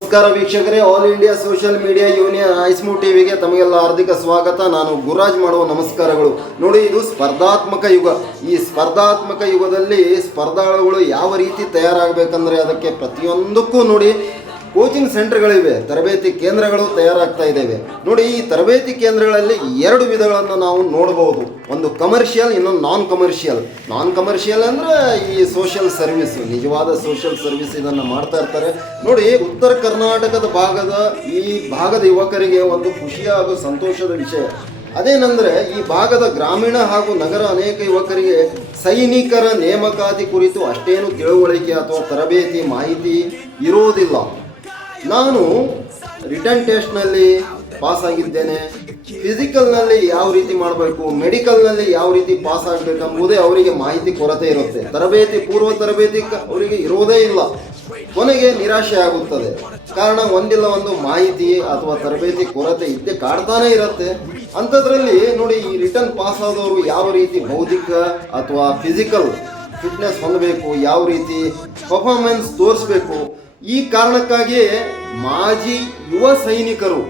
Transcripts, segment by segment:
ನಮಸ್ಕಾರ ವೀಕ್ಷಕರೇ all India social media union ಐಸ್ಮು ಟಿವಿಗೆ ತಮಗೆಲ್ಲ ಹಾರ್ದಿಕ ಸ್ವಾಗತ. ನಾನು ಗುರುರಾಜ್ ಮಾಡುವ ನಮಸ್ಕಾರಗಳು. ನೋಡಿ, ಇದು ಸ್ಪರ್ಧಾತ್ಮಕ ಯುಗ. ಈ ಸ್ಪರ್ಧಾತ್ಮಕ ಯುಗದಲ್ಲಿ ಸ್ಪರ್ಧಾಳುಗಳು ಯಾವ ರೀತಿ ತಯಾರಾಗಬೇಕಂದ್ರೆ ಅದಕ್ಕೆ ಪ್ರತಿಯೊಂದಕ್ಕೂ ನೋಡಿ ಕೋಚಿಂಗ್ ಸೆಂಟರ್ಗಳಿವೆ, ತರಬೇತಿ ಕೇಂದ್ರಗಳು ತಯಾರಾಗ್ತಾ ಇದ್ದಾವೆ ನೋಡಿ, ಈ ತರಬೇತಿ ಕೇಂದ್ರಗಳಲ್ಲಿ ಎರಡು ವಿಧಗಳನ್ನು ನಾವು ನೋಡಬಹುದು. ಒಂದು ಕಮರ್ಷಿಯಲ್, ಇನ್ನೊಂದು ನಾನ್ ಕಮರ್ಷಿಯಲ್ ನಾನ್ ಕಮರ್ಷಿಯಲ್ ಅಂದ್ರೆ ಈ ಸೋಷಿಯಲ್ ಸರ್ವಿಸ್ ನಿಜವಾದ ಸೋಷಿಯಲ್ ಸರ್ವಿಸ್ ಇದನ್ನು ಮಾಡ್ತಾ ಇರ್ತಾರೆ. ನೋಡಿ, ಉತ್ತರ ಕರ್ನಾಟಕದ ಭಾಗದ, ಈ ಭಾಗದ ಯುವಕರಿಗೆ ಒಂದು ಖುಷಿ ಹಾಗೂ ಸಂತೋಷದ ವಿಷಯ. ಅದೇನೆಂದ್ರೆ, ಈ ಭಾಗದ ಗ್ರಾಮೀಣ ಹಾಗೂ ನಗರ ಅನೇಕ ಯುವಕರಿಗೆ ಸೈನಿಕರ ನೇಮಕಾತಿ ಕುರಿತು ಅಷ್ಟೇನು ತಿಳುವಳಿಕೆ ಅಥವಾ ತರಬೇತಿ ಮಾಹಿತಿ ಇರೋದಿಲ್ಲ. ನಾನು ರಿಟರ್ನ್ ಟೆಸ್ಟ್ನಲ್ಲಿ ಪಾಸ್ ಆಗಿದ್ದೇನೆ. ಫಿಸಿಕಲ್ನಲ್ಲಿ ಯಾವ ರೀತಿ ಮಾಡಬೇಕು ಮೆಡಿಕಲ್ನಲ್ಲಿ ಯಾವ ರೀತಿ ಪಾಸ್ ಆಗಬೇಕು ಎಂಬುದೇ ಅವರಿಗೆ ಮಾಹಿತಿ ಕೊರತೆ ಇರುತ್ತೆ. ತರಬೇತಿ, ಪೂರ್ವ ತರಬೇತಿ ಅವರಿಗೆ ಇರೋದೇ ಇಲ್ಲ. ಕೊನೆಗೆ ನಿರಾಶೆ ಆಗುತ್ತದೆ. ಕಾರಣ ಒಂದಿಲ್ಲ, ಒಂದು ಮಾಹಿತಿ ಅಥವಾ ತರಬೇತಿ ಕೊರತೆ ಇದ್ದೇ ಕಾಡ್ತಾನೆ ಇರುತ್ತೆ. ಅಂಥದ್ರಲ್ಲಿ ನೋಡಿ, ಈ ರಿಟರ್ನ್ ಪಾಸ್ ಆದವರು ಯಾವ ರೀತಿ ಬೌದ್ಧಿಕ ಅಥವಾ ಫಿಸಿಕಲ್ ಫಿಟ್ನೆಸ್ ಹೊಂದಬೇಕು, ಯಾವ ರೀತಿ ಪರ್ಫಾರ್ಮೆನ್ಸ್ ತೋರಿಸ್ಬೇಕು ಈ ಕಾರಣಕ್ಕಾಗಿಯೇ ಮಾಜಿ ಯುವ ಸೈನಿಕರು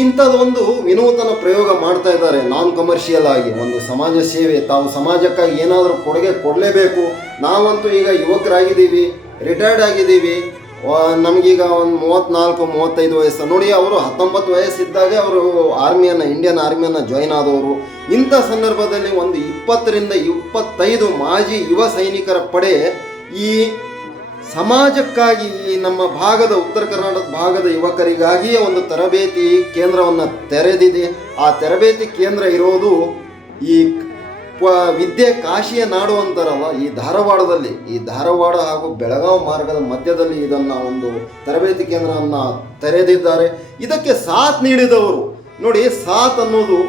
ಇಂಥದ್ದೊಂದು ವಿನೂತನ ಪ್ರಯೋಗ ಮಾಡ್ತಾ ಇದ್ದಾರೆ. ನಾನ್ ಕಮರ್ಷಿಯಲ್ ಆಗಿ ಒಂದು ಸಮಾಜ ಸೇವೆ, ತಾವು ಸಮಾಜಕ್ಕಾಗಿ ಏನಾದರೂ ಕೊಡುಗೆ ಕೊಡಲೇಬೇಕು. ನಾವಂತೂ ಈಗ ಯುವಕರಾಗಿದ್ದೀವಿ ರಿಟೈರ್ಡ್ ಆಗಿದ್ದೀವಿ. ನಮಗೀಗ ಒಂದು ಮೂವತ್ತ್ನಾಲ್ಕು ಮೂವತ್ತೈದು ವಯಸ್ಸು. ನೋಡಿ, ಅವರು ಹತ್ತೊಂಬತ್ತು ವಯಸ್ಸಿದ್ದಾಗೆ ಅವರು ಆರ್ಮಿಯನ್ನು, ಇಂಡಿಯನ್ ಆರ್ಮಿಯನ್ನು ಜಾಯ್ನ್ ಆದವರು. ಇಂಥ ಸಂದರ್ಭದಲ್ಲಿ ಒಂದು ಇಪ್ಪತ್ತರಿಂದ ಇಪ್ಪತ್ತೈದು ಮಾಜಿ ಯುವ ಸೈನಿಕರ ಪಡೆ ಈ ಸಮಾಜಕ್ಕಾಗಿ ಈ ನಮ್ಮ ಭಾಗದ ಉತ್ತರ ಕರ್ನಾಟಕ ಭಾಗದ ಯುವಕರಿಗಾಗಿಯೇ ಒಂದು ತರಬೇತಿ ಕೇಂದ್ರವನ್ನು ತೆರೆದಿದೆ. ಆ ತರಬೇತಿ ಕೇಂದ್ರ ಇರೋದು ಈ ವಿದ್ಯೆ ಕಾಶಿಯ ನಾಡು ಅಂತಾರಲ್ಲ ಈ ಧಾರವಾಡದಲ್ಲಿ. ಈ ಧಾರವಾಡ ಹಾಗೂ ಬೆಳಗಾವಿ ಮಾರ್ಗದ ಮಧ್ಯದಲ್ಲಿ ಇದನ್ನು ಒಂದು ತರಬೇತಿ ಕೇಂದ್ರವನ್ನು ತೆರೆದಿದ್ದಾರೆ. ಇದಕ್ಕೆ ಸಾಥ್ ನೀಡಿದವರು. ನೋಡಿ, ಸಾಥ್ ಅನ್ನೋದು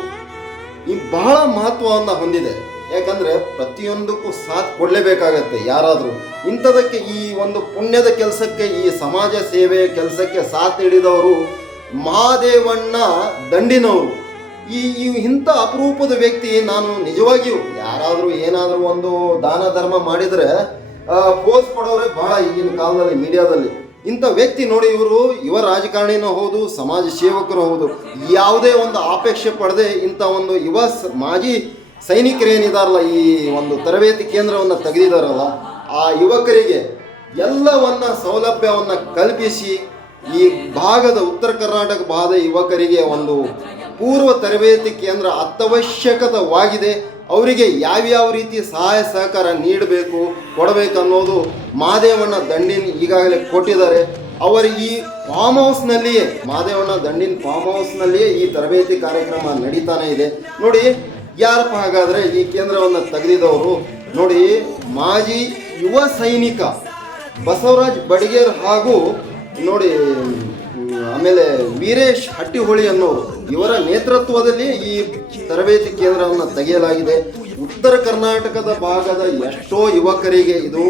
ಈ ಬಹಳ ಮಹತ್ವವನ್ನು ಹೊಂದಿದೆ. ಯಾಕಂದ್ರೆ ಪ್ರತಿಯೊಂದಕ್ಕೂ ಸಾಥ್ ಕೊಡಲೇಬೇಕಾಗತ್ತೆ ಯಾರಾದರೂ. ಇಂಥದಕ್ಕೆ ಈ ಒಂದು ಪುಣ್ಯದ ಕೆಲಸಕ್ಕೆ, ಈ ಸಮಾಜ ಸೇವೆ ಕೆಲಸಕ್ಕೆ ಸಾಥ್ ನೀಡಿದವರು ಮಹಾದೇವಣ್ಣ ದಂಡಿನವರು. ಈ ಇಂಥ ಅಪರೂಪದ ವ್ಯಕ್ತಿ ನಾನು ನಿಜವಾಗಿಯೂ ಯಾರಾದರೂ ಏನಾದರೂ ಒಂದು ದಾನ ಧರ್ಮ ಮಾಡಿದರೆ ಪೋಸ್ ಕೊಡೋರೆ ಬಹಳ ಈಗಿನ ಕಾಲದಲ್ಲಿ, ಮೀಡಿಯಾದಲ್ಲಿ. ಇಂಥ ವ್ಯಕ್ತಿ ನೋಡಿ ಇವರು ಯುವ ರಾಜಕಾರಣಿನೂ ಹೌದು, ಸಮಾಜ ಸೇವಕರು ಹೌದು. ಯಾವುದೇ ಒಂದು ಆಪೇಕ್ಷೆ ಪಡೆದೇ ಇಂಥ ಒಂದು ಯುವ ಮಾಜಿ ಸೈನಿಕರೇನಿದಾರಲ್ಲ ಈ ಒಂದು ತರಬೇತಿ ಕೇಂದ್ರವನ್ನು ತೆಗೆದಿದಾರಲ್ಲ, ಆ ಯುವಕರಿಗೆ ಎಲ್ಲವನ್ನ ಸೌಲಭ್ಯವನ್ನು ಕಲ್ಪಿಸಿ ಈ ಭಾಗದ ಉತ್ತರ ಕರ್ನಾಟಕ ಭಾಗದ ಯುವಕರಿಗೆ ಒಂದು ಪೂರ್ವ ತರಬೇತಿ ಕೇಂದ್ರ ಅತ್ಯವಶ್ಯಕತವಾಗಿದೆ. ಅವರಿಗೆ ಯಾವ್ಯಾವ ರೀತಿ ಸಹಾಯ ಸಹಕಾರ ನೀಡಬೇಕು, ಕೊಡಬೇಕನ್ನೋದು ಮಾದೇವಣ್ಣ ದಂಡಿನ ಈಗಾಗಲೇ ಕೊಟ್ಟಿದ್ದಾರೆ. ಅವರು ಈ ಫಾರ್ಮ್ ಹೌಸ್ನಲ್ಲಿಯೇ ಮಾದೇವಣ್ಣ ದಂಡಿನ ಫಾರ್ಮ್ ಹೌಸ್ನಲ್ಲಿಯೇ ಈ ತರಬೇತಿ ಕಾರ್ಯಕ್ರಮ ನಡೀತಾನೆ ಇದೆ. ನೋಡಿ ಯಾರಪ್ಪ ಹಾಗಾದರೆ ಈ ಕೇಂದ್ರವನ್ನು ತೆಗೆದಿದವರು? ನೋಡಿ, ಮಾಜಿ ಯುವ ಸೈನಿಕ ಬಸವರಾಜ್ ಬಡಿಗೇರ್ ಹಾಗೂ ನೋಡಿ, ಆಮೇಲೆ ವೀರೇಶ್ ಹಟ್ಟಿಹೊಳಿ ಅನ್ನೋರು, ಇವರ ನೇತೃತ್ವದಲ್ಲಿ ಈ ತರಬೇತಿ ಕೇಂದ್ರವನ್ನು ತೆಗೆಯಲಾಗಿದೆ. ಉತ್ತರ ಕರ್ನಾಟಕದ ಭಾಗದ ಎಷ್ಟೋ ಯುವಕರಿಗೆ ಇದು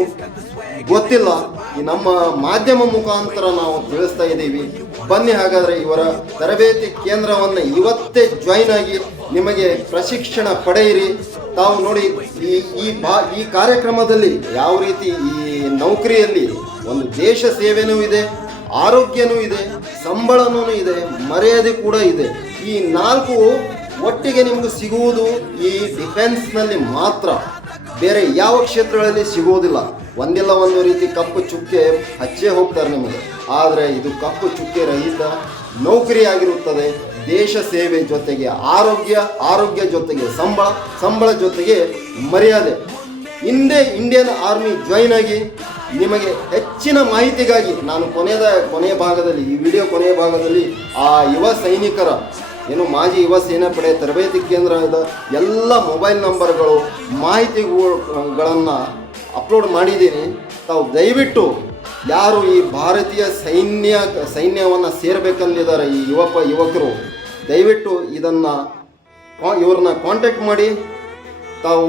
ಗೊತ್ತಿಲ್ಲ. ಈ ನಮ್ಮ ಮಾಧ್ಯಮ ಮುಖಾಂತರ ನಾವು ತಿಳಿಸ್ತಾ ಇದ್ದೀವಿ. ಬನ್ನಿ ಹಾಗಾದರೆ ಇವರ ತರಬೇತಿ ಕೇಂದ್ರವನ್ನು ಇವತ್ತೇ ಜಾಯ್ನ್ ಆಗಿ ನಿಮಗೆ ಪ್ರಶಿಕ್ಷಣ ಪಡೆಯಿರಿ. ತಾವು ನೋಡಿ ಈ ಈ ಬಾ, ಈ ಕಾರ್ಯಕ್ರಮದಲ್ಲಿ ಯಾವ ರೀತಿ ಈ ನೌಕರಿಯಲ್ಲಿ ಒಂದು ದೇಶ ಸೇವೆನೂ ಇದೆ, ಆರೋಗ್ಯನೂ ಇದೆ, ಸಂಬಳನೂ ಇದೆ, ಮರ್ಯಾದೆ ಕೂಡ ಇದೆ. ಈ ನಾಲ್ಕು ಒಟ್ಟಿಗೆ ನಿಮ್ಗೆ ಸಿಗುವುದು ಈ ಡಿಫೆನ್ಸ್ನಲ್ಲಿ ಮಾತ್ರ. ಬೇರೆ ಯಾವ ಕ್ಷೇತ್ರಗಳಲ್ಲಿ ಸಿಗುವುದಿಲ್ಲ. ಒಂದಿಲ್ಲ ಒಂದು ರೀತಿ ಕಪ್ಪು ಚುಕ್ಕೆ ಹಚ್ಚೇ ಹೋಗ್ತಾರೆ ನಿಮಗೆ. ಆದರೆ ಇದು ಕಪ್ಪು ಚುಕ್ಕೆ ರಹಿತ ನೌಕರಿ ಆಗಿರುತ್ತದೆ. ದೇಶ ಸೇವೆ ಜೊತೆಗೆ ಆರೋಗ್ಯ ಆರೋಗ್ಯ ಜೊತೆಗೆ ಸಂಬಳ ಸಂಬಳ ಜೊತೆಗೆ ಮರ್ಯಾದೆ. ಹಿಂದೆ ಇಂಡಿಯನ್ ಆರ್ಮಿ ಜಾಯ್ನ್ ಆಗಿ ನಿಮಗೆ ಹೆಚ್ಚಿನ ಮಾಹಿತಿಗಾಗಿ ನಾನು ಕೊನೆಯದ ಕೊನೆಯ ಭಾಗದಲ್ಲಿ, ಈ ವಿಡಿಯೋ ಕೊನೆಯ ಭಾಗದಲ್ಲಿ ಆ ಯುವ ಸೈನಿಕರ, ಏನು ಮಾಜಿ ಯುವ ಸೇನಾಪಡೆ ತರಬೇತಿ ಕೇಂದ್ರದ ಎಲ್ಲ ಮೊಬೈಲ್ ನಂಬರ್ಗಳು ಮಾಹಿತಿಗಳನ್ನು ಅಪ್ಲೋಡ್ ಮಾಡಿದ್ದೀನಿ. ತಾವು ದಯವಿಟ್ಟು ಯಾರು ಈ ಭಾರತೀಯ ಸೈನ್ಯ, ಸೈನ್ಯವನ್ನು ಸೇರಬೇಕಂದಿದ್ದಾರೆ ಈ ಯುವಕ ಯುವಕರು, ದಯವಿಟ್ಟು ಇದನ್ನು ಇವ್ರನ್ನ ಕಾಂಟ್ಯಾಕ್ಟ್ ಮಾಡಿ. ತಾವು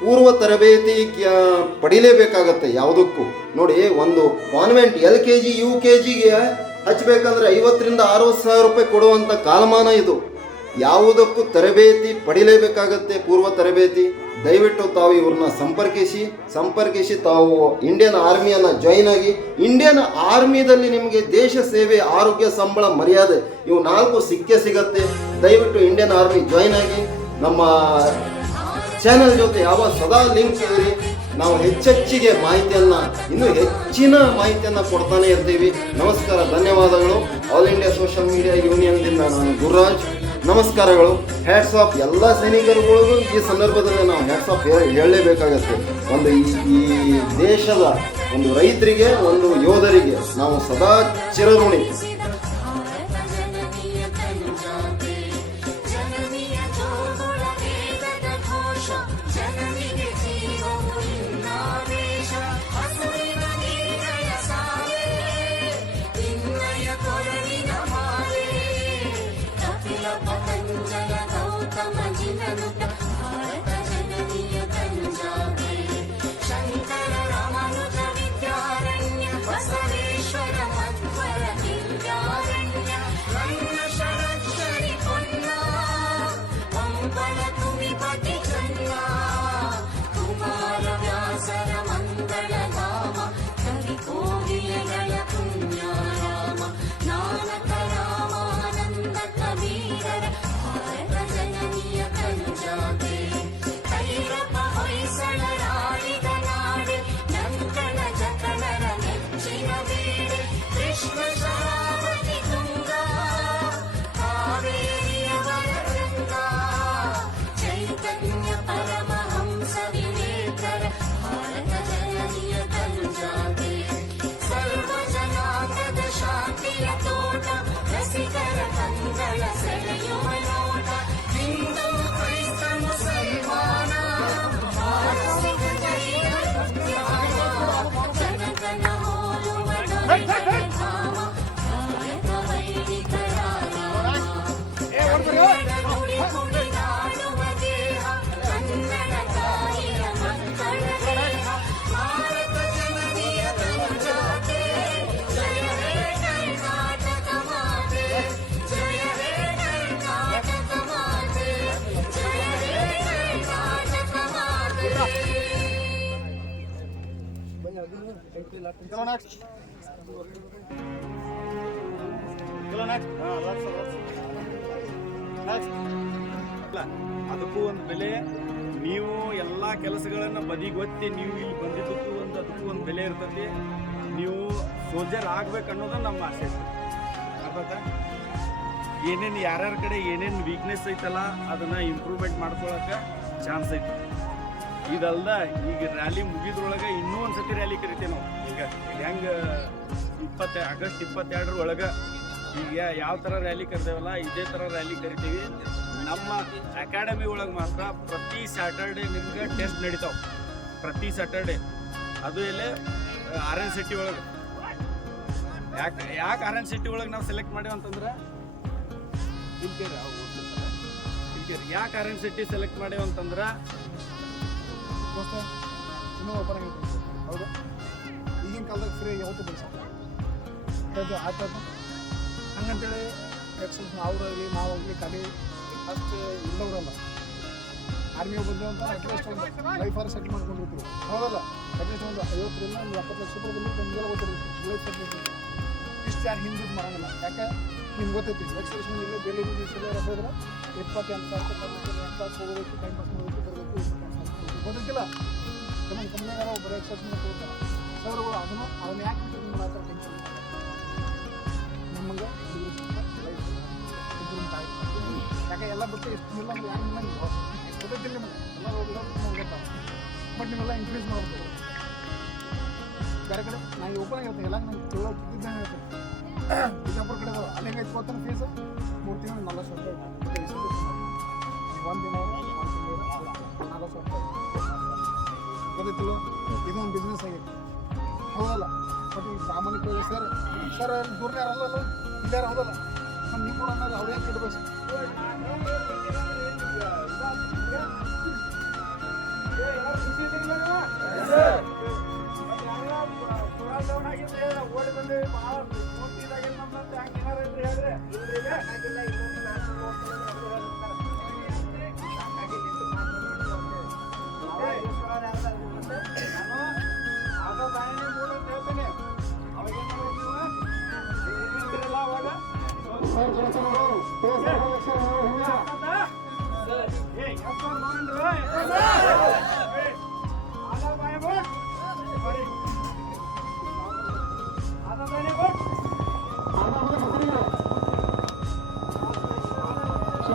ಪೂರ್ವ ತರಬೇತಿ ಪಡಿಲೇಬೇಕಾಗತ್ತೆ ಯಾವುದಕ್ಕೂ. ನೋಡಿ, ಒಂದು convent L K G, U K ಜಿಗೆ ಹಚ್ಚಬೇಕಂದ್ರೆ ಐವತ್ತರಿಂದ ಅರವತ್ತು ಸಾವಿರ ರೂಪಾಯಿ ಕೊಡುವಂಥ ಕಾಲಮಾನ ಇದು. ಯಾವುದಕ್ಕೂ ತರಬೇತಿ ಪಡಿಲೇಬೇಕಾಗತ್ತೆ ಪೂರ್ವ ತರಬೇತಿ. ದಯವಿಟ್ಟು ತಾವು ಇವ್ರನ್ನ ಸಂಪರ್ಕಿಸಿ ಸಂಪರ್ಕಿಸಿ ತಾವು ಇಂಡಿಯನ್ ಆರ್ಮಿಯನ್ನು ಜಾಯಿನ್ ಆಗಿ ಇಂಡಿಯನ್ ಆರ್ಮಿದಲ್ಲಿ ನಿಮಗೆ ದೇಶ ಸೇವೆ, ಆರೋಗ್ಯ, ಸಂಬಳ, ಮರ್ಯಾದೆ ಇವು ನಾಲ್ಕು ಸಿಕ್ಕೇ ಸಿಗತ್ತೆ. ದಯವಿಟ್ಟು ಇಂಡಿಯನ್ ಆರ್ಮಿ ಜಾಯಿನ್ ಆಗಿ, ನಮ್ಮ ಚಾನೆಲ್ ಜೊತೆ ಯಾವ ಸದಾ ಲಿಂಕ್ ಇರಿ ನಾವು ಹೆಚ್ಚೆಚ್ಚಿಗೆ ಮಾಹಿತಿಯನ್ನು, ಇನ್ನೂ ಹೆಚ್ಚಿನ ಮಾಹಿತಿಯನ್ನು ಕೊಡ್ತಾನೆ ಇರ್ತೀವಿ. ನಮಸ್ಕಾರ, ಧನ್ಯವಾದಗಳು. ಆಲ್ ಇಂಡಿಯಾ ಸೋಷಿಯಲ್ ಮೀಡಿಯಾ ಯೂನಿಯನ್ದಿಂದ ನಾನು ಗುರುರಾಜ್. ನಮಸ್ಕಾರಗಳು. ಹ್ಯಾಟ್ಸ್ ಆಫ್ ಎಲ್ಲ ಸೈನಿಕರುಗಳಿಗೂ ಈ ಸಂದರ್ಭದಲ್ಲಿ ನಾವು ಹ್ಯಾಟ್ಸ್ ಆಫ್ ಹೇಳಲೇಬೇಕಾಗತ್ತೆ. ಒಂದು ಈ ದೇಶದ ಒಂದು ರೈತರಿಗೆ, ಒಂದು ಯೋಧರಿಗೆ ನಾವು ಸದಾ ಚಿರಋಣಿ. ಜಿನನುತ ಅದಕ್ಕೂ ಒಂದು ಬೆಲೆ. ನೀವು ಎಲ್ಲ ಕೆಲಸಗಳನ್ನು ಬದಿಗೊತ್ತಿ ನೀವು ಇಲ್ಲಿ ಬಂದಿದ್ದಕ್ಕೂ ಒಂದು ಅದಕ್ಕೂ ಒಂದು ಬೆಲೆ ಇರ್ತೈತಿ. ನೀವು ಸೋಲ್ಜರ್ ಆಗ್ಬೇಕು ಅನ್ನೋದು ನಮ್ಮ ಆಸೆ ಅರ್ಥಾತ ಏನೇನು ಯಾರ್ಯಾರ ಕಡೆ ಏನೇನು ವೀಕ್ನೆಸ್ ಐತಲ್ಲ ಅದನ್ನ ಇಂಪ್ರೂವ್ಮೆಂಟ್ ಮಾಡ್ಕೊಳಕ್ಕೆ ಚಾನ್ಸ್ ಐತಿ. ಇದಲ್ದ ಈಗ ರ್ಯಾಲಿ ಮುಗಿದ್ರೊಳಗೆ ಇನ್ನೂ ಒಂದ್ಸತಿ ರ್ಯಾಲಿ ಕರಿತೇವೆ ನಾವು. ಈಗ ಹೆಂಗೆ ಇಪ್ಪತ್ತ ಆಗಸ್ಟ್ ಇಪ್ಪತ್ತೆರಡರ ಒಳಗೆ ಈಗ ಯಾವ ಥರ ರ್ಯಾಲಿ ಕರಿತೇವಲ್ಲ ಇದೇ ಥರ ರ್ಯಾಲಿ ಕರಿತೀವಿ. ನಮ್ಮ ಅಕಾಡೆಮಿ ಒಳಗೆ ಮಾತ್ರ ಪ್ರತಿ ಸ್ಯಾಟರ್ಡೆ ನಿಮ್ಗೆ ಟೆಸ್ಟ್ ನಡೀತಾವೆ. ಪ್ರತಿ ಸ್ಯಾಟರ್ಡೆ ಅದು ಎಲ್ಲೇ ಆರ್ ಎನ್ ಸಿಟಿ ಒಳಗೆ. ಯಾಕೆ ಯಾಕೆ ಆರ್ ಎನ್ ಸಿಟಿ ಒಳಗೆ ನಾವು ಸೆಲೆಕ್ಟ್ ಮಾಡೇವು ಅಂತಂದ್ರೆ? ಯಾಕೆ ಆರ್ ಎನ್ ಸಿಟಿ ಸೆಲೆಕ್ಟ್ ಮಾಡೇವು ಅಂತಂದ್ರೆ ದೋಸ್ತ, ಇನ್ನೂ ಓಪನ್ ಆಗಿತ್ತು ಹೌದಾ. ಈಗಿನ ಕಾಲದಾಗ ಫ್ರೀ ಯಾವತ್ತೂ ಕೆಲಸ ಅದು ಆಯ್ತು ಹಂಗಂತೇಳಿ ಎಕ್ಸಸ್ ಅವ್ರಾಗಲಿ ನಾವಾಗಲಿ ಕಲಿ ಅಷ್ಟು ಇಲ್ಲವ್ರಲ್ಲ. ಆರ್ಮಿಗೆ ಬಂದು ಅಂತ ಅಟ್ಲೀಸ್ಟ್ ಒಂದು ಲೈಫ್ ಆರ್ ಸೆಟ್ ಮಾಡ್ಕೊಂಡಿರ್ತೀವಿ ಹೌದಲ್ಲ? ಅಟ್ಲೀಸ್ಟ್ ಒಂದು ಐವತ್ತರಿಂದ ಒಂದು ಎಪ್ಪತ್ತು ಲಕ್ಷ ರೂಪಾಯಿ ಬಂದು ನಮಗೆಲ್ಲ ಗೊತ್ತಿರುತ್ತೆ. ಲೈಫ್ ಸೆಟ್ ಇಷ್ಟು ಯಾರು ಹಿಂದಿದ್ದು ಮಾಡೋಂಗಿಲ್ಲ. ಯಾಕೆ? ನಿಮ್ಗೆ ಗೊತ್ತೈತಿ. ಎಕ್ಸ್ಪ್ರೆಷನ್ ಇಲ್ಲ ಬೇರೆ ಸಲ ಹೋದ್ರೆ ಇಪ್ಪತ್ತೆಂಟು ಸಾವಿರ ರೂಪಾಯಿ ಎಂಟು ತಾಸು ಹೋಗೋದಕ್ಕೆ ಟೈಮ್ ಪಾಸ್ ಮಾಡೋದಕ್ಕೆ ಬರಬೇಕು. ಗೊತ್ತಿಲ್ಲ ನಮ್ಮ ಕಂಪ್ನಿಯಾಗ ಒಬ್ಬರು ಎಕ್ಸ್ಪ್ರೆಷನ್ ಕೊಡ್ತಾರೆ ಸರ್ಗಳು ಅದನ್ನು ಅದನ್ನ ಯಾಕೆ ಬಿಟ್ಟು ಮಾತ್ರ ಟೆನ್ಷನ್ ನಮಗೆ ಯಾಕೆ ಎಲ್ಲ ಬಿಟ್ಟು ಇಷ್ಟು ಇಲ್ಲ ಅಂದ್ರೆ ಯಾಕೆ ನಿಮಗೆ ಗೊತ್ತಿಲ್ಲ ನಿಮಗೆ. ಎಲ್ಲ ಹೋಗಿಲ್ಲ ಬಟ್ ನಿಮ್ಮೆಲ್ಲ ಇನ್ಕ್ರೀಸ್ ಮಾಡ್ಬೋದು ಬೇರೆ ಕಡೆ ನಾನು ಓಪನ್ ಆಗಿರ್ತೀನಿ ಎಲ್ಲ ನಂಗೆ ತಿಳೋ ತಿದ್ದಿದ್ದಂಗೆ ಹೇಳ್ತೀನಿ. ಬಿಜಾಪುರ ಕಡೆ ಅಲ್ಲಿಗೆ ಐದು ಫೀಸ್ ಮೂರು ತಿಂಗಳು ನಲ್ವತ್ತು ಸಾವಿರ ರೂಪಾಯಿ ಒಂದು ದಿನ ಗೊತ್ತಿಲ್ಲ. ಇದೊಂದು ಬಿಸ್ನೆಸ್ ಆಗೈತಿ ಹೌದಲ್ಲ? ಬಟ್ ಈ ಪ್ರಾಮಾಣಿಕವಾಗಿ ಸರ್ ಸರ್ ದೂರ ಯಾರಲ್ಲ ಯಾರು ಹೌದಲ್ಲ? ನಮ್ಮ ನಿಮ್ಮ ಅನ್ನೋದು ಅವ್ರು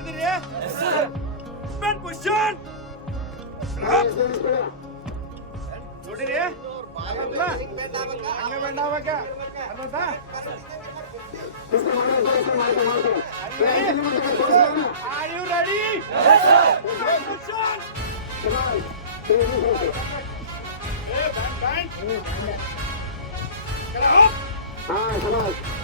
ರೆಡಿ ಇದ್ದೀರಿ ಕ್ವಶನ್ ನೋಡಿರಿ ಹಂಗ ಬೆಂಡ್ ಆಗ್ಬೇಕ ಅರ್ಧಾ? Are you ready? Yes, sir. Position. Hey, bang, bang. Get up. Line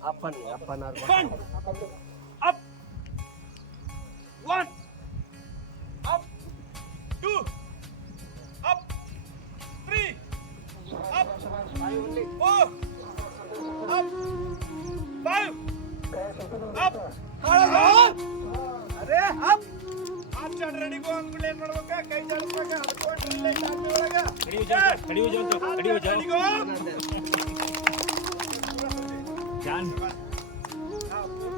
Apan, apan, apan. Up. One. Up. Two. Up. Three. Up. Four. ಚಾಡ್ ರೆಡಿ ಗೋ ಅಂದ್ಬಿಟ್ಟು ಏನ್ ಮಾಡ್ಬೇಕ ಕೈ ಜಾಡಿಸ್ಬೇಕ ಅದಕ್ಕೆ ಇಲ್ಲೇ ಚಾಪಿ ಒಳಗ ಕಡಿಯು ಜಂತು ಕಡಿಯು ಜಂತು ಜಾನ್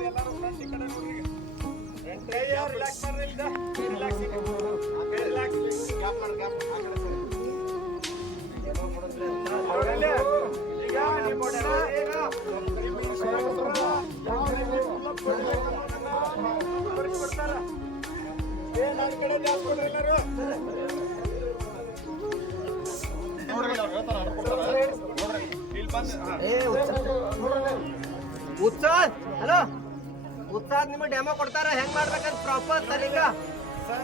ಎಲ್ಲರೂ ಫ್ರಂಟ್ ಈ ಕಡೆ ನೋಡ್ರಿ ಫ್ರಂಟ್ ರಿಲ್ಯಾಕ್ಸ್ ಮಾಡ್ರಿ ಉತ್ಸಾಹ ಹಲೋ ಉತ್ಸಾಹ ನಿಮ್ಮ ಡೆಮೋ ಕೊಡ್ತಾರ? ಹೆಂಗ್ ಮಾಡ್ಬೇಕಂತ ಪ್ರಾಪರ್ ತನಿಗ ಸರ್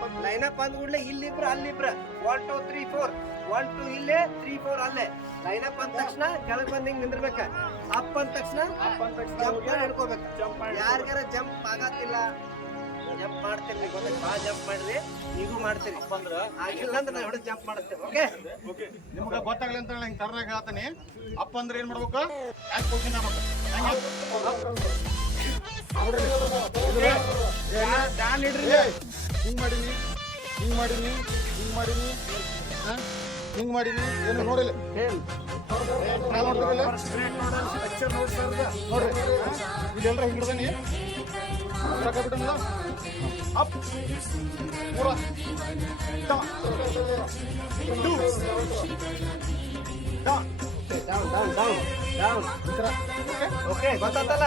ಕೂಡ್ಲೆ ಲೈನಪ್ ಇಲ್ಲಿ ಕೂಡ್ಲೆ ಇಲ್ಲಿಬ್ರ ಅಲ್ಲಿಬ್ರ. One two three four one two ಇಲ್ಲೇ ತ್ರೀ ಫೋರ್ ಅಲ್ಲೇ. ಲೈನ್ ಅಪ್ ಅಂದ ತಕ್ಷಣ ಕೆಳಗೆ ಬಂದ್ ಹಿಂಗ್ ನಿಂದಿರ್ಬೇಕ. ಅಪ್ ಅಂದ ತಕ್ಷಣ ಅಪ್ ಜಂಪ್ ಹಿಡ್ಕೋಬೇಕು. ಯಾರಿಗಾರ ಜಂಪ್ ಆಗತ್ತಿಲ್ಲ. ಜಂಪ್ ಮಾಡ್ತೀನಿ ಗೊತ್ತಾಯ್ತು ಬಾ ಜಂಪ್ ಮಾಡ್ರಿ ನೀವು ಮಾಡ್ತೀರಿ ಆಗಿಲ್ಲ ಅಂದ್ರೆ ನಾವು ಹಿಡಿದು ಜಂಪ್ ಮಾಡುತ್ತೇವೆ ಓಕೆ ಓಕೆ ನಿಮ್ಗೆ ಗೊತ್ತಾಗ್ಲಿ ಅಂತ ಹೇಳಿ ತರನಾಗ ಹೇಳ್ತಾನೆ. ಅಪ್ಪ ಅಂದ್ರೆ ಏನ್ ಮಾಡ್ಬೇಕು? ಯಾಕೆ ಕ್ವಶನ್ ಹಿಂಗ್ ಮಾಡೀನಿ ಹಿಂಗ್ ಮಾಡೀನಿ ಹಿಂಗ್ ಮಾಡೀನಿ? ಹಿಂಗ್ ಮಾಡೀನಿ ಏನು ನೋಡಿಲ್ಲ ನೋಡ್ರಿ ಇಲ್ಲೆಲ್ಲರ ಹಿಂಗಿಡ್ದಾನಿ ಬಿಟ್ಟಲ್ಲ ಅಪ್ ಪೂರ two down down down down down okay ಗೊತ್ತಾತಲ್ಲ?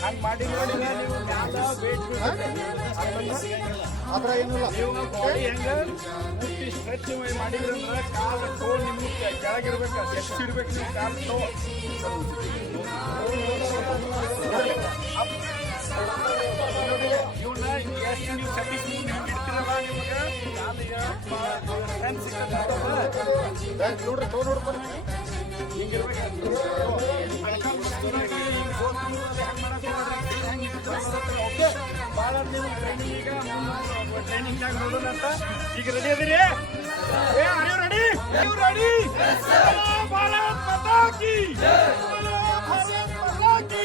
ಹಂಗೆ ಮಾಡಿ ನೋಡಿ ನೀವು. ಮ್ಯಾಲ ವೇಟ್ ಆ ಥರ ಏನಿಲ್ಲ ನೀವು ಬಾಡಿ ಹೆಂಗ ಪೂರ್ತಿ ಸ್ಟ್ರೆಚ್ ಮಾಡಿದ್ರಂದ್ರೆ ಕಾಲು ಟೋ ನಿಮ್ಗೆ ಕೆಳಗಿರ್ಬೇಕು ಎಷ್ಟು ಇರ್ಬೇಕು ನೀವು ಕಾಲು ಟೋ ಇವನ್ನ ಎಷ್ಟು ನೀವು ಸತೀಶ್ ಮುಂದೆ ಹೆಂಗೆ ಇಡ್ತೀರಲ್ಲ ನಿಮಗೆ ಕಾಲಿಗೆ ಸ್ಟ್ರೆಂತ್ ಸಿಕ್ಕಂತ ಬ್ಯಾಕ್ ನೋಡ್ರಿ ಟೋ ನೋಡ್ಕೊಂಡು ಹಿಂಗಿರ್ಬೇಕು ಅಳಕಾಲ್ ಮಸ್ತೂರಾಗಿ ಹಿಂಗ್ ಗೋಲ್ ಕೂರೋದು ಹೆಂಗ್ ಮಾಡಕ್ಕೆ ನೋಡ್ರಿ ಹೆಂಗ್ ಇರ್ತದೆ ಓಕೆ ಭಾಳ ನೀವು ಟ್ರೈನಿಂಗ್ ಈಗ ಟ್ರೈನಿಂಗ್ ಆಗಿ ನೋಡೋಣ ಅಂತ ಈಗ ರೆಡಿ ಅದೀರಿ ಏ are you ready you ready Bharat Mata ಕಿ ಬೋಲೋ ಭಾರತ್ ಮಾತಾ ಕಿ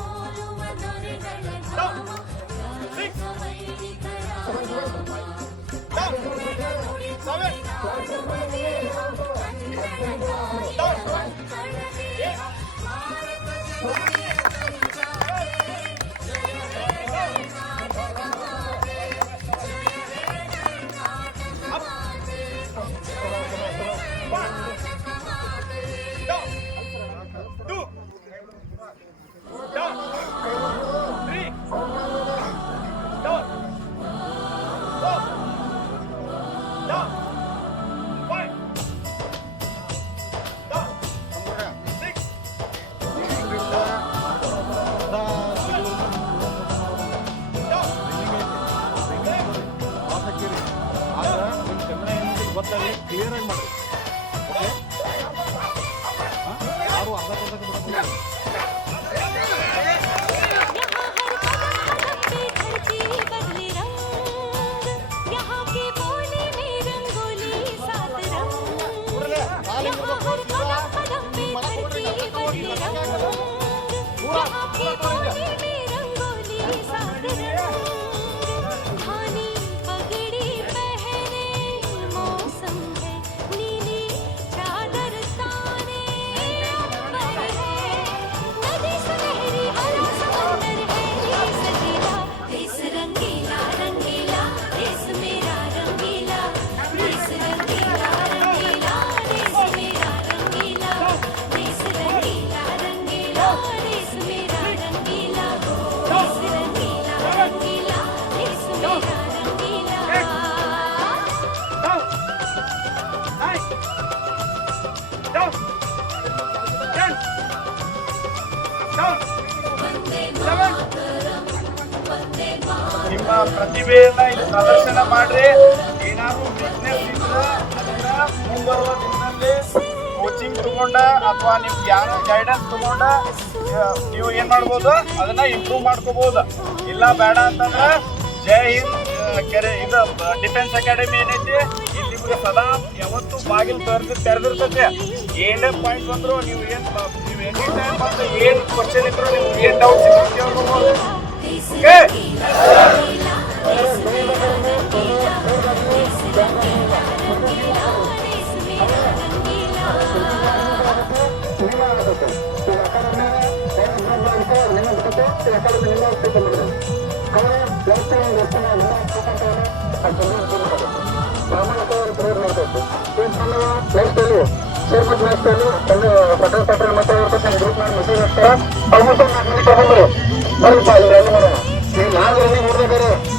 ಕ್ಲಿಯರ್ ಆಗಿ ಮಾಡ್ರಿ ಪ್ರತಿಭೆಯನ್ನ ಇಲ್ಲಿ ಪ್ರದರ್ಶನ ಮಾಡ್ರಿ. ಏನಾದ್ರು ಬಿಸ್ನೆಸ್ ಇದ್ರೆ ಅದನ್ನ ಮುಂಬರುವ ದಿನದಲ್ಲಿ ಕೋಚಿಂಗ್ ತಗೊಂಡ ಅಥವಾ ನಿಮ್ಗೆ ಯಾರು ಗೈಡೆನ್ಸ್ ತಗೊಂಡ ನೀವು ಏನ್ ಮಾಡ್ಬೋದು? ಅದನ್ನ ಇಂಪ್ರೂವ್ ಮಾಡ್ಕೋಬಹುದು ಇಲ್ಲ ಬೇಡ ಅಂತಂದ್ರೆ ಜೈ ಹಿಂದ್ ಕೆರೆ ಇದು ಡಿಫೆನ್ಸ್ ಅಕಾಡೆಮಿ ಏನೈತಿ? ಇಲ್ಲಿ ನಿಮ್ಗೆ ಸದಾ ಯಾವತ್ತು ಬಾಗಿಲು ತೆರೆದು ತೆರೆದಿರ್ತೈತೆ. ಏನೇ ಪಾಯಿಂಟ್ ಬಂದ್ರು ನೀವು ಏನ್ ನೀವು ಎನಿ ಟೈಮ್ ಬಂದು ಏನ್ ಕ್ವಶನ್ ಇದ್ರು ನೀವು ಏನ್ ಡೌಟ್ಸ್ ಇದ್ರು ಕೇಳ್ಕೋಬಹುದು ಓಕೆ ಕೇಳಿ ನಾನು ಇದನ್ನ ಪ್ಯಾಕ್ ಮಾಡಕ್ ಬಯಸ್ತೇನೆ ನಾವು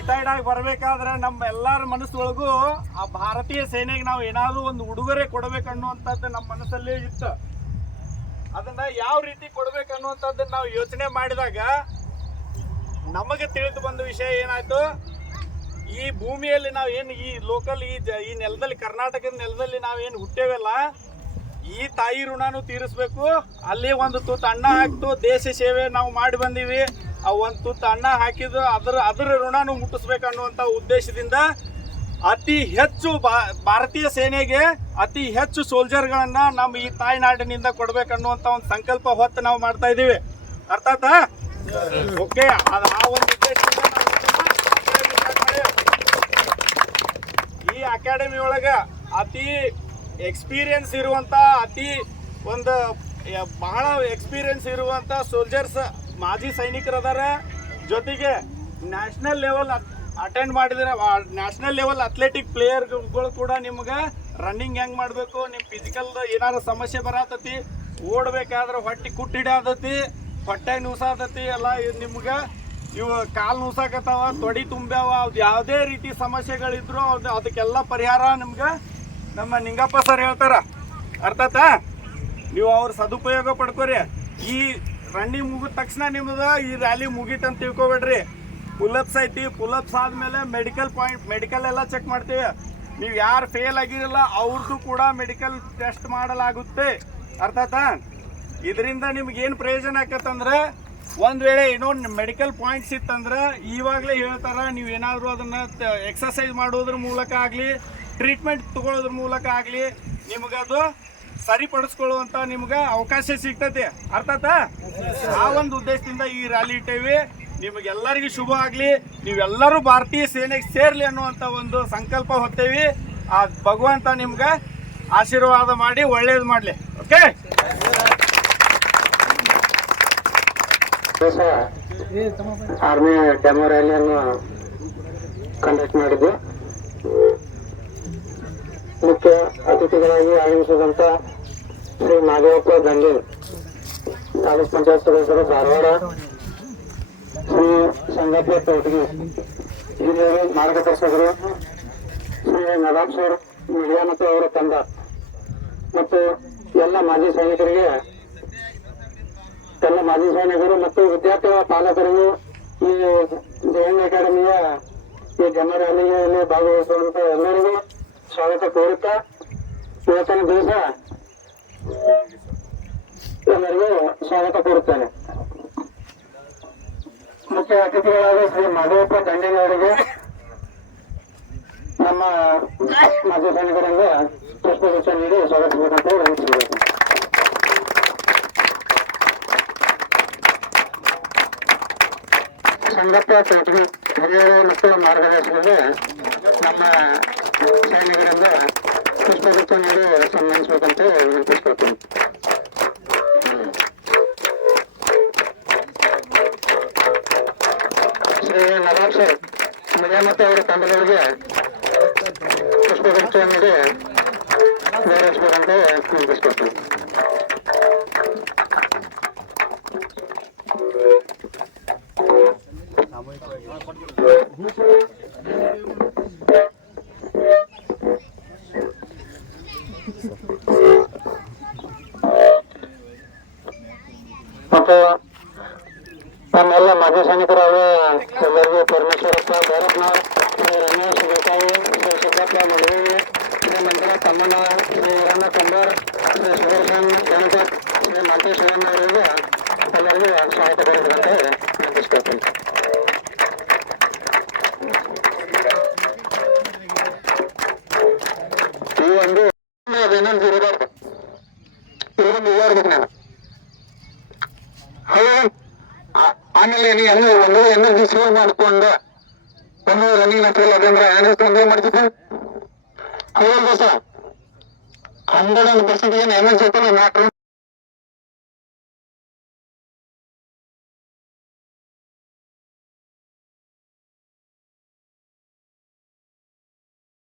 ರಿಟೈರ್ಡ್ ಆಗಿ ಬರಬೇಕಾದ್ರೆ ನಮ್ಮ ಎಲ್ಲರ ಮನಸ್ಸೊಳಗೂ ಆ ಭಾರತೀಯ ಸೇನೆಗೆ ನಾವು ಏನಾದರೂ ಒಂದು ಉಡುಗೊರೆ ಕೊಡಬೇಕನ್ನುವಂಥದ್ದು ನಮ್ಮ ಮನಸ್ಸಲ್ಲೇ ಇತ್ತು. ಅದನ್ನ ಯಾವ ರೀತಿ ಕೊಡ್ಬೇಕನ್ನುವಂಥದ್ದನ್ನ ನಾವು ಯೋಚನೆ ಮಾಡಿದಾಗ ನಮಗೆ ತಿಳಿದು ಬಂದ ವಿಷಯ ಏನಾಯ್ತು? ಈ ಭೂಮಿಯಲ್ಲಿ ನಾವು ಏನು ಈ ಲೋಕಲ್ ಈ ಈ ನೆಲದಲ್ಲಿ, ಕರ್ನಾಟಕದ ನೆಲದಲ್ಲಿ ನಾವು ಏನು ಹುಟ್ಟೇವಲ್ಲ, ಈ ತಾಯಿ ಋಣನೂ ತೀರಿಸ್ಬೇಕು. ಅಲ್ಲಿ ಒಂದು ತುತ್ತು ಅಣ್ಣ ಹಾಕ್ತು, ದೇಶ ಸೇವೆ ನಾವು ಮಾಡಿ ಬಂದೀವಿ. ಆ ಒಂದು ತುತ್ತು ಅನ್ನ ಹಾಕಿದ ಅದರ ಅದರ ಋಣನೂ ಮುಟ್ಟಿಸ್ಬೇಕು ಅನ್ನುವಂಥ ಉದ್ದೇಶದಿಂದ ಅತಿ ಹೆಚ್ಚು ಭಾರತೀಯ ಸೇನೆಗೆ ಅತಿ ಹೆಚ್ಚು ಸೋಲ್ಜರ್ಗಳನ್ನ ನಮ್ಮ ಈ ತಾಯ್ನಾಡಿನಿಂದ ಕೊಡ್ಬೇಕನ್ನುವಂತ ಒಂದು ಸಂಕಲ್ಪ ಹೊತ್ತು ನಾವು ಮಾಡ್ತಾ ಇದ್ದೀವಿ ಅರ್ಥ ಆಯ್ತಾ ಓಕೆ, ಅದು ಆ ಒಂದು ಉದ್ದೇಶದಿಂದ. ಈ ಅಕಾಡೆಮಿ ಒಳಗ ಅತಿ ಎಕ್ಸ್ಪೀರಿಯನ್ಸ್ ಇರುವಂತ, ಅತಿ ಒಂದು ಬಹಳ ಎಕ್ಸ್ಪೀರಿಯನ್ಸ್ ಇರುವಂತ ಸೋಲ್ಜರ್ಸ್ ಮಾಜಿ ಸೈನಿಕರು ಅದಾರ ಜೊತೆಗೆ ನ್ಯಾಷನಲ್ ಲೆವೆಲ್ ಅಟೆಂಡ್ ಮಾಡಿದ್ರೆ ನ್ಯಾಷನಲ್ ಲೆವೆಲ್ ಅಥ್ಲೆಟಿಕ್ ಪ್ಲೇಯರ್ಗಳು ಕೂಡ ನಿಮ್ಗೆ ರನ್ನಿಂಗ್ ಹೆಂಗ್ ಮಾಡಬೇಕು ನಿಮ್ಮ ಫಿಸಿಕಲ್ ಏನಾದ್ರು ಸಮಸ್ಯೆ ಬರತತಿ, ಓಡಬೇಕಾದ್ರೆ ಹೊಟ್ಟಿ ಕುಟ್ಟಿಡಾದತಿ ಹೊಟ್ಟೆ ನುಸಾತತಿ, ಎಲ್ಲ ನಿಮ್ಗ ಇವು ಕಾಲು ನೂಸಾಕತ್ತಾವ, ತೊಡಿ ತುಂಬ್ಯಾವ, ಅದು ಯಾವುದೇ ರೀತಿ ಸಮಸ್ಯೆಗಳಿದ್ರು ಅದು ಅದಕ್ಕೆಲ್ಲ ಪರಿಹಾರ ನಿಮ್ಗೆ ನಮ್ಮ ನಿಂಗಪ್ಪ ಸರ್ ಹೇಳ್ತಾರ. ಅರ್ಥತ? ನೀವು ಅವ್ರ ಸದುಪಯೋಗ ಪಡ್ಕೋರಿ. ಈ ರನ್ನಿಂಗ್ ಮುಗಿದ ತಕ್ಷಣ ನಿಮ್ದು ಈ ರ್ಯಾಲಿ ಮುಗೀತಂತ ತಿಳ್ಕೊಬೇಡ್ರಿ. ಪುಲಪ್ಸ್ ಐತಿ ಪುಲಪ್ಸ್ ಆದಮೇಲೆ ಮೆಡಿಕಲ್ ಪಾಯಿಂಟ್ ಮೆಡಿಕಲ್ ಎಲ್ಲ ಚೆಕ್ ಮಾಡ್ತೀವಿ. ನೀವು ಯಾರು ಫೇಲ್ ಆಗಿರಲ್ಲ ಅವ್ರದ್ದು ಕೂಡ ಮೆಡಿಕಲ್ ಟೆಸ್ಟ್ ಮಾಡಲಾಗುತ್ತೆ. ಅರ್ಥಾತಾ ಇದರಿಂದ ನಿಮ್ಗೆ ಏನು ಪ್ರಯೋಜನ ಆಕತ್ತಂದ್ರೆ, ಒಂದ್ ವೇಳೆ ಏನೋ ಮೆಡಿಕಲ್ ಪಾಯಿಂಟ್ಸ್ ಇತ್ತಂದ್ರೆ, ಇವಾಗಲೇ ಹೇಳ್ತಾರ ನೀವು ಏನಾದರೂ ಅದನ್ನ ಎಕ್ಸಸೈಸ್ ಮಾಡೋದ್ರ ಮೂಲಕ ಆಗಲಿ ಟ್ರೀಟ್ಮೆಂಟ್ ತೊಗೊಳೋದ್ರ ಮೂಲಕ ಆಗಲಿ, ನಿಮಗದು ಸರಿಪಡಿಸ್ಕೊಳ್ಳುವಂತ ನಿಮ್ಗೆ ಅವಕಾಶ ಸಿಗ್ತೈತಿ. ಅರ್ಥಾತಾ? ಆ ಒಂದು ಉದ್ದೇಶದಿಂದ ಈ ರ್ಯಾಲಿ ಇಟ್ಟೇವಿ. ನಿಮಗೆಲ್ಲರಿಗೂ ಶುಭ ಆಗಲಿ. ನೀವೆಲ್ಲರೂ ಭಾರತೀಯ ಸೇನೆಗೆ ಸೇರಲಿ ಅನ್ನುವಂಥ ಒಂದು ಸಂಕಲ್ಪ ಹೊತ್ತೇವಿ. ಆ ಭಗವಂತ ನಿಮ್ಗೆ ಆಶೀರ್ವಾದ ಮಾಡಿ ಒಳ್ಳೇದು ಮಾಡಲಿ. ಓಕೆ ಆರ್ಮಿ ಡೆಮೋ ರ್ಯಾಲಿಯನ್ನು ಕಂಡಕ್ಟ್ ಮಾಡಿದ್ದು. ಮುಖ್ಯ ಅತಿಥಿಗಳಾಗಿ ಆಗಮಿಸಿದಂತ ಶ್ರೀ ನಾಗೇವಪ್ಪ ಗಂಗೆ ತಾಲೂಕ್ ಪಂಚಾಯತ್ ಸದಸ್ಯರು ಧಾರವಾಡ ಶ್ರೀ ಸಂಗಪ್ಪ ತೋಟಗಿ ಹಿರಿಯರು ಮಾರ್ಗದರ್ಶಕರು ಶ್ರೀ ನದಾಬ್ ಸರ್ ಮಿಡಿಯಾನತೆ ಅವರ ತಂಡ ಮತ್ತು ಎಲ್ಲ ಮಾಜಿ ಸೈನಿಕರಿಗೆ, ಎಲ್ಲ ಮಾಜಿ ಸೈನಿಕರು ಮತ್ತು ವಿದ್ಯಾರ್ಥಿಗಳ ಪಾಲಕರಿಗೂ ಈ ಜಯಂಗ ಅಕಾಡೆಮಿಯ ಈ ಜನ ರ್ಯಾಲಿಯಲ್ಲಿ ಭಾಗವಹಿಸುವಂತ ಎಲ್ಲರಿಗೂ ಸ್ವಾಗತ ಕೋರುತ್ತಾ ಇವತ್ತಿನ ದಿವಸ ಎಲ್ಲರಿಗೂ ಸ್ವಾಗತ ಕೋರುತ್ತೇನೆ. ಮುಖ್ಯ ಅತಿಥಿಗಳಾದ ಶ್ರೀ ಮಾಧವಪ್ಪ ದಂಡಿನವರಿಗೆ ನಮ್ಮ ಮಾಜಿ ಸೈನಿಕರಿಂದ ಪುಷ್ಪಗುಚ್ಛ ನೀಡಿ ಸ್ವಾಗತಿಸಬೇಕಂತ ವಿನಂತಿಸಬೇಕು ಸಂಗಪ್ಪ ಚೌಟಗಿ ಹಿರಿಯರ ಮತ್ತು ಮಾರ್ಗದರ್ಶಕರಿಗೆ ನಮ್ಮ ಸೈನಿಕರಿಂದ ಪುಷ್ಪಗುಚ್ಛ ನೀಡಿ ಸನ್ಮಾನಿಸಬೇಕಂತ ಮರಿಯಮ್ಮತ್ತ ಅವರ ತಂಡದವರಿಗೆ ಪುಷ್ಪಗುಚ್ಛ ನೀಡಿ ಗೌರವಿಸಬೇಕಂತ ವಿನಂತಿಸ್ಕೊಳ್ತೀನಿ ಶ್ರೀ